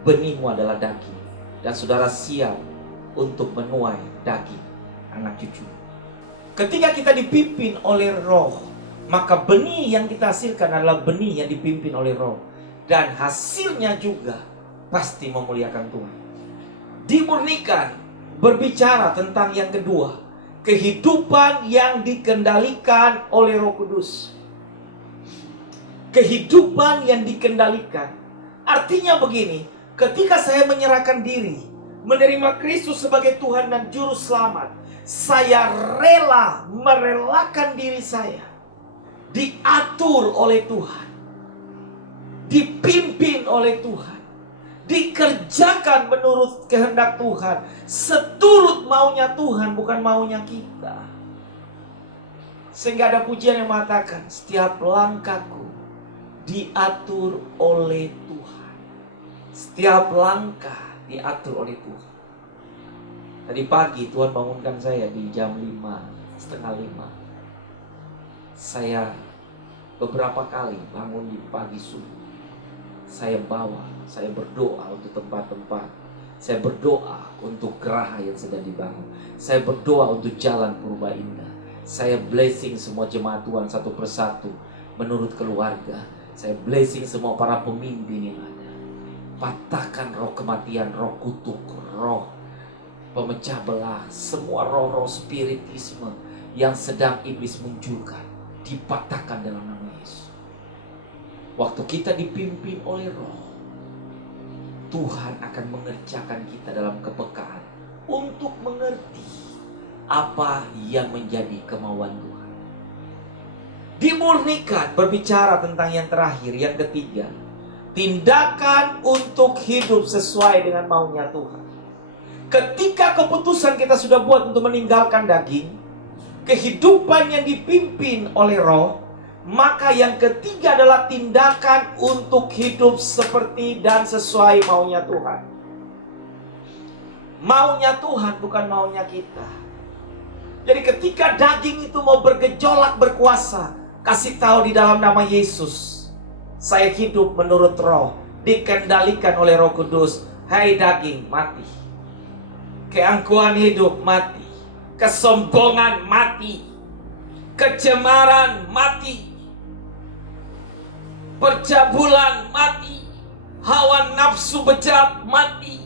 benihmu adalah daging, dan saudara siap untuk menuai daging anak cucu. Ketika kita dipimpin oleh Roh, maka benih yang kita hasilkan adalah benih yang dipimpin oleh Roh, dan hasilnya juga pasti memuliakan Tuhan. Dimurnikan, berbicara tentang yang kedua, kehidupan yang dikendalikan oleh Roh Kudus. Kehidupan yang dikendalikan artinya begini: ketika saya menyerahkan diri, menerima Kristus sebagai Tuhan dan Juru Selamat, saya rela merelakan diri saya diatur oleh Tuhan, dipimpin oleh Tuhan, dikerjakan menurut kehendak Tuhan, seturut maunya Tuhan, bukan maunya kita. Sehingga ada pujian yang mengatakan, setiap langkahku diatur oleh Tuhan. Setiap langkah diatur oleh Tuhan. Tadi pagi Tuhan bangunkan saya di jam 5:30. Saya beberapa kali bangun di pagi subuh. Saya berdoa untuk tempat-tempat. Saya berdoa untuk geraha yang sedang dibangun. Saya berdoa untuk jalan Purba Indah. Saya blessing semua jemaat Tuhan satu persatu menurut keluarga. Saya blessing semua para pemimpin yang ada. Patahkan roh kematian, roh kutuk, roh pemecah belah, semua roh-roh spiritisme yang sedang iblis munculkan, dipatahkan dalam nama Yesus. Waktu kita dipimpin oleh Roh, Tuhan akan mengerjakan kita dalam kepekaan untuk mengerti apa yang menjadi kemauan Tuhan. Dimurnikan, berbicara tentang yang terakhir, yang ketiga, tindakan untuk hidup sesuai dengan maunya Tuhan. Ketika keputusan kita sudah buat untuk meninggalkan daging, kehidupan yang dipimpin oleh Roh, maka yang ketiga adalah tindakan untuk hidup seperti dan sesuai maunya Tuhan. Maunya Tuhan, bukan maunya kita. Jadi ketika daging itu mau bergejolak, berkuasa, kasih tahu di dalam nama Yesus, saya hidup menurut Roh, dikendalikan oleh Roh Kudus. Hai daging, mati. Keangkuhan hidup, mati. Kesombongan, mati. Kecemaran, mati. Percabulan, mati. Hawa nafsu bejat, mati.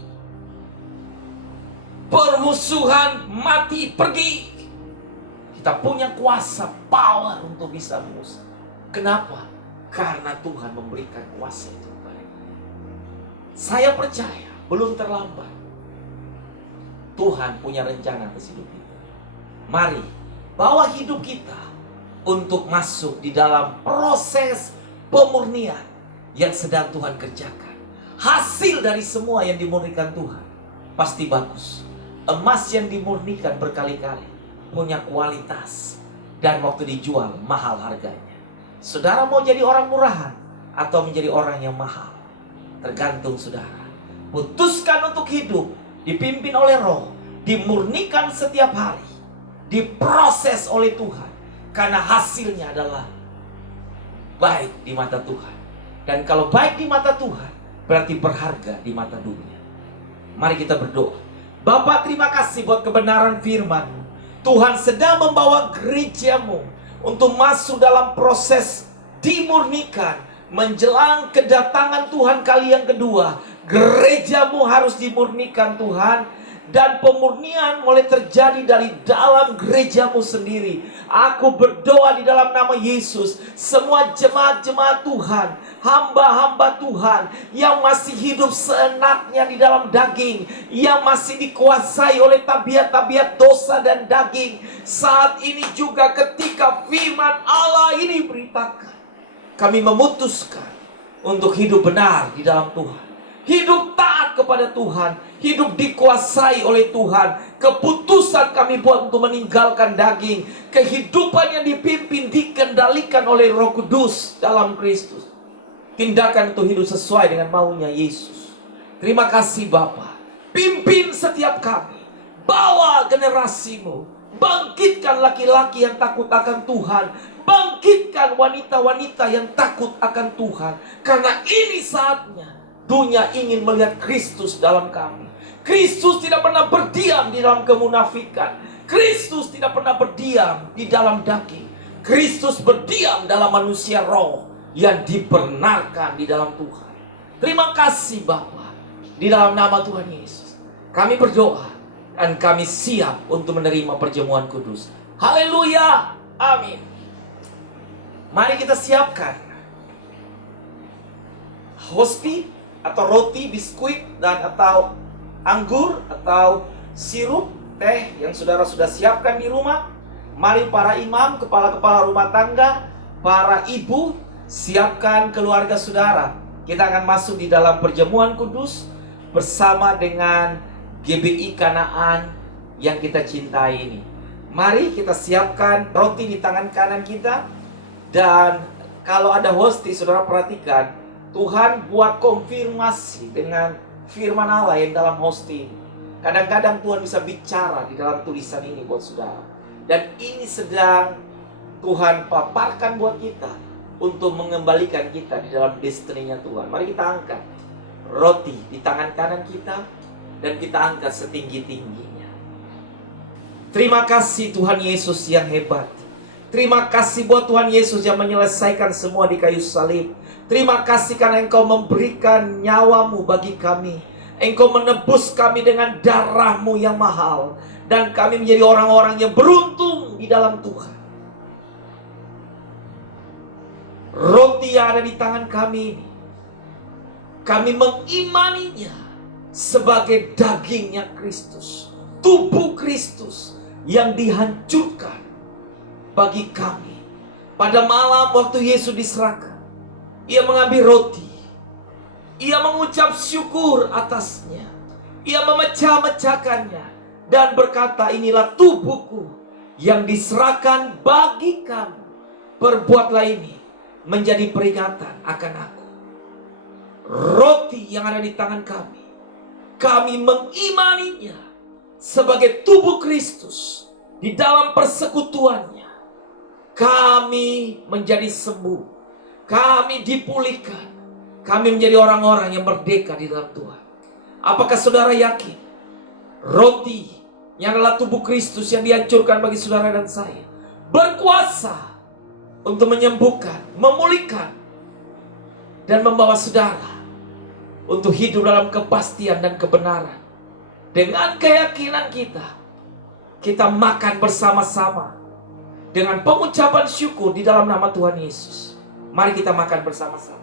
Permusuhan, mati, pergi. Kita punya kuasa, power untuk bisa mengusir. Kenapa? Karena Tuhan memberikan kuasa itu kepada kita. Saya percaya belum terlambat. Tuhan punya rencana atas hidup kita. Mari bawa hidup kita untuk masuk di dalam proses pemurnian yang sedang Tuhan kerjakan. Hasil dari semua yang dimurnikan Tuhan pasti bagus. Emas yang dimurnikan berkali-kali punya kualitas, dan waktu dijual mahal harganya. Saudara mau jadi orang murahan atau menjadi orang yang mahal? Tergantung saudara. Putuskan untuk hidup dipimpin oleh Roh, dimurnikan setiap hari, diproses oleh Tuhan, karena hasilnya adalah baik di mata Tuhan. Dan kalau baik di mata Tuhan, berarti berharga di mata dunia. Mari kita berdoa. Bapa, terima kasih buat kebenaran firman-Mu. Tuhan sedang membawa gereja-Mu untuk masuk dalam proses dimurnikan. Menjelang kedatangan Tuhan kali yang kedua, gereja-Mu harus dimurnikan Tuhan. Dan pemurnian mulai terjadi dari dalam gereja-Mu sendiri. Aku berdoa di dalam nama Yesus, semua jemaat-jemaat Tuhan, hamba-hamba Tuhan yang masih hidup seenaknya di dalam daging, yang masih dikuasai oleh tabiat-tabiat dosa dan daging, saat ini juga ketika firman Allah ini beritakan, kami memutuskan untuk hidup benar di dalam Tuhan, hidup taat kepada Tuhan, hidup dikuasai oleh Tuhan. Keputusan kami buat untuk meninggalkan daging, kehidupan yang dipimpin, dikendalikan oleh Roh Kudus dalam Kristus. Tindakan untuk hidup sesuai dengan maunya Yesus. Terima kasih Bapa. Pimpin setiap kami, bawa generasi-Mu, bangkitkan laki-laki yang takut akan Tuhan, bangkitkan wanita-wanita yang takut akan Tuhan. Karena ini saatnya dunia ingin melihat Kristus dalam kami. Kristus tidak pernah berdiam di dalam kemunafikan. Kristus tidak pernah berdiam di dalam daging. Kristus berdiam dalam manusia roh yang dibenarkan di dalam Tuhan. Terima kasih Bapa. Di dalam nama Tuhan Yesus kami berdoa dan kami siap untuk menerima perjamuan kudus. Haleluya. Amin. Mari kita siapkan hosti atau roti, biskuit, dan atau anggur, atau sirup, teh yang saudara sudah siapkan di rumah. Mari para imam, kepala-kepala rumah tangga, para ibu, siapkan keluarga saudara. Kita akan masuk di dalam perjamuan kudus bersama dengan GBI Kanaan yang kita cintai ini. Mari kita siapkan roti di tangan kanan kita. Dan kalau ada hosti, saudara perhatikan, Tuhan buat konfirmasi dengan firman Allah yang dalam hosti ini. Kadang-kadang Tuhan bisa bicara di dalam tulisan ini buat saudara. Dan ini sedang Tuhan paparkan buat kita untuk mengembalikan kita di dalam destiny-nya Tuhan. Mari kita angkat roti di tangan kanan kita dan kita angkat setinggi-tingginya. Terima kasih Tuhan Yesus yang hebat. Terima kasih buat Tuhan Yesus yang menyelesaikan semua di kayu salib. Terima kasih karena Engkau memberikan nyawa-Mu bagi kami. Engkau menebus kami dengan darah-Mu yang mahal. Dan kami menjadi orang-orang yang beruntung di dalam Tuhan. Roti yang ada di tangan kami ini, kami mengimaninya sebagai dagingnya Kristus, tubuh Kristus yang dihancurkan bagi kami. Pada malam waktu Yesus diserahkan, Ia mengambil roti, Ia mengucap syukur atasnya, Ia memecah-mecahkannya dan berkata, inilah tubuhku yang diserahkan bagi kamu. Perbuatlah ini menjadi peringatan akan aku. Roti yang ada di tangan kami, kami mengimaninya sebagai tubuh Kristus. Di dalam persekutuannya kami menjadi sembuh, kami dipulihkan, kami menjadi orang-orang yang merdeka di dalam Tuhan. Apakah saudara yakin roti yang adalah tubuh Kristus yang dihancurkan bagi saudara dan saya berkuasa untuk menyembuhkan, memulihkan, dan membawa saudara untuk hidup dalam kepastian dan kebenaran? Dengan keyakinan kita makan bersama-sama dengan pengucapan syukur di dalam nama Tuhan Yesus. Mari kita makan bersama-sama.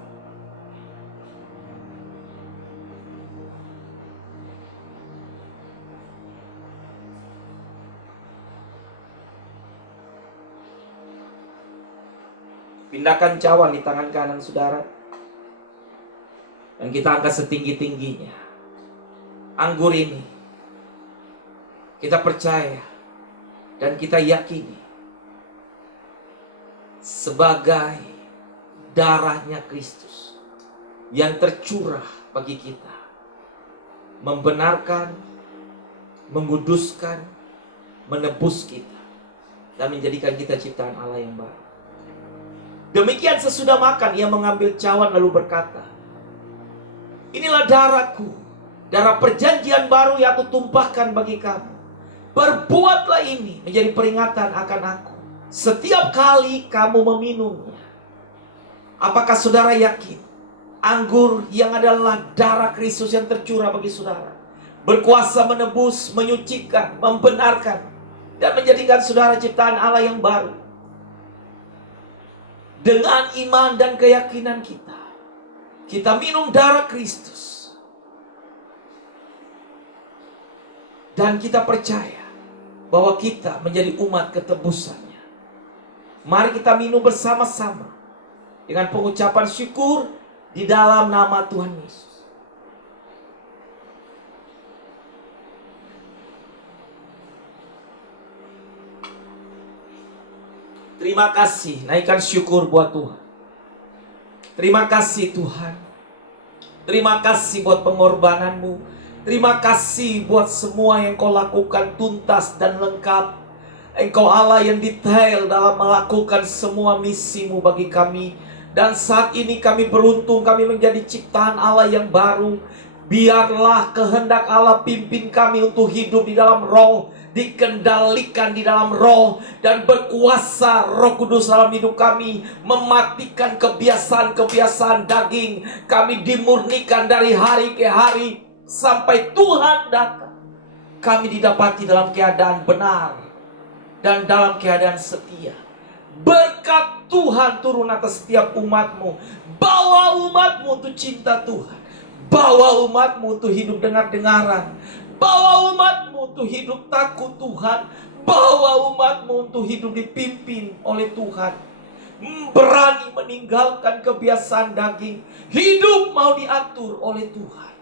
Pindahkan cawan di tangan kanan saudara, dan kita angkat setinggi-tingginya. Anggur ini Kita percaya dan kita yakini sebagai darahnya Kristus yang tercurah bagi kita, membenarkan, menguduskan, menebus kita, dan menjadikan kita ciptaan Allah yang baru. Demikian sesudah makan, ia mengambil cawan lalu berkata, inilah darahku, darah perjanjian baru yang aku tumpahkan bagi kamu. Perbuatlah ini menjadi peringatan akan aku setiap kali kamu meminumnya. Apakah saudara yakin anggur yang adalah darah Kristus yang tercurah bagi saudara berkuasa menebus, menyucikan, membenarkan, dan menjadikan saudara ciptaan Allah yang baru? Dengan iman dan keyakinan kita minum darah Kristus, dan kita percaya bahwa kita menjadi umat ketebusannya. Mari kita minum bersama-sama dengan pengucapan syukur di dalam nama Tuhan Yesus. Terima kasih, naikkan syukur buat Tuhan. Terima kasih Tuhan. Terima kasih buat pengorbananmu. Terima kasih buat semua yang kau lakukan tuntas dan lengkap. Engkau Allah yang detail dalam melakukan semua misimu bagi kami. Dan saat ini kami beruntung, kami menjadi ciptaan Allah yang baru. Biarlah kehendak Allah pimpin kami untuk hidup di dalam roh, dikendalikan di dalam roh, dan berkuasa Roh Kudus dalam hidup kami, mematikan kebiasaan-kebiasaan daging. Kami dimurnikan dari hari ke hari sampai Tuhan datang. Kami didapati dalam keadaan benar dan dalam keadaan setia. Berkat Tuhan turun atas setiap umatmu. Bawa umatmu untuk cinta Tuhan. Bawa umatmu untuk hidup dengar-dengaran. Bawa umatmu untuk hidup takut Tuhan. Bawa umatmu untuk hidup dipimpin oleh Tuhan. Berani meninggalkan kebiasaan daging. Hidup mau diatur oleh Tuhan.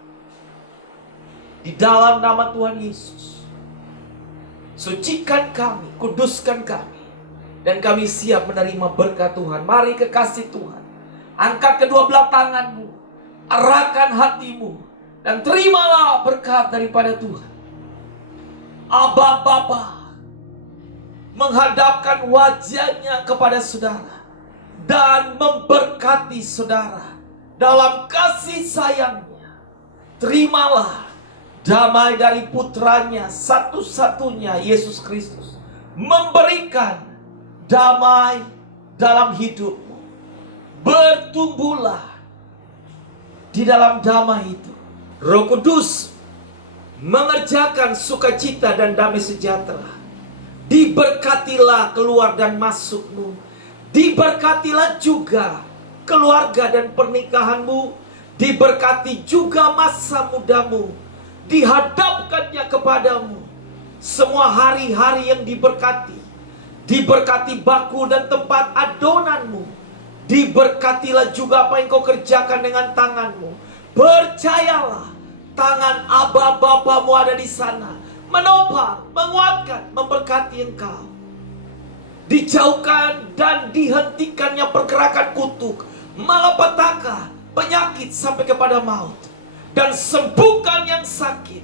Di dalam nama Tuhan Yesus, sucikan kami, kuduskan kami, dan kami siap menerima berkat Tuhan. Mari kekasih Tuhan, angkat kedua belah tanganmu, arahkan hatimu, dan terimalah berkat daripada Tuhan. Aba Bapa menghadapkan wajahnya kepada saudara dan memberkati saudara dalam kasih sayangnya. Terimalah damai dari putranya satu-satunya, Yesus Kristus, memberikan damai dalam hidupmu. Bertumbuhlah di dalam damai itu. Roh Kudus mengerjakan sukacita dan damai sejahtera. Diberkatilah keluar dan masukmu. Diberkatilah juga keluarga dan pernikahanmu. Diberkati juga masa mudamu. Dihadapkannya kepadamu semua hari-hari yang diberkati. Diberkati baku dan tempat adonanmu. Diberkatilah juga apa yang kau kerjakan dengan tanganmu. Percayalah, tangan Aba Bapamu ada di sana, menopang, menguatkan, memberkati engkau. Dijauhkan dan dihentikannya pergerakan kutuk, malapetaka, penyakit sampai kepada maut. Dan sembuhkan yang sakit,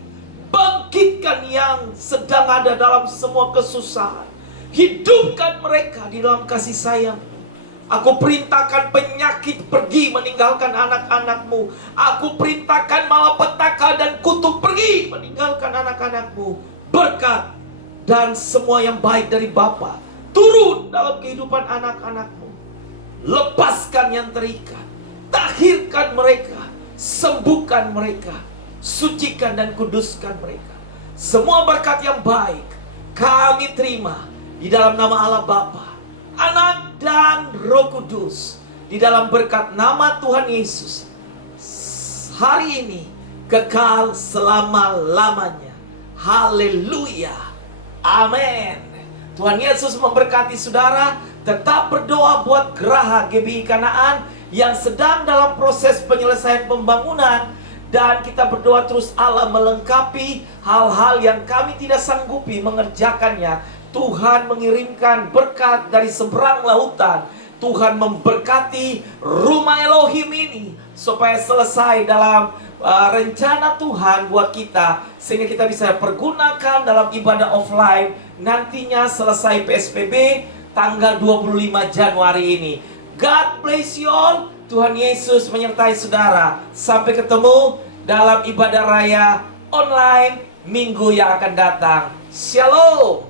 bangkitkan yang sedang ada dalam semua kesusahan. Hidupkan mereka di dalam kasih sayang. Aku perintahkan penyakit pergi meninggalkan anak-anakmu. Aku perintahkan malapetaka dan kutuk pergi meninggalkan anak-anakmu. Berkat dan semua yang baik dari Bapa turun dalam kehidupan anak-anakmu. Lepaskan yang terikat, tahirkan mereka, sembuhkan mereka, sucikan dan kuduskan mereka. Semua berkat yang baik kami terima di dalam nama Allah Bapa, Anak dan Roh Kudus, di dalam berkat nama Tuhan Yesus, hari ini kekal selama-lamanya. Haleluya, amin. Tuhan Yesus memberkati saudara. Tetap berdoa buat Geraha GBI Kanaan yang sedang dalam proses penyelesaian pembangunan, Dan kita berdoa terus Allah melengkapi hal-hal yang kami tidak sanggupi mengerjakannya. Tuhan mengirimkan berkat dari seberang lautan. Tuhan memberkati rumah Elohim ini supaya selesai dalam rencana Tuhan buat kita, sehingga kita bisa pergunakan dalam ibadah offline nantinya selesai PSBB tanggal 25 Januari ini. God bless you all. Tuhan Yesus menyertai saudara. Sampai ketemu dalam ibadah raya online minggu yang akan datang. Shalom.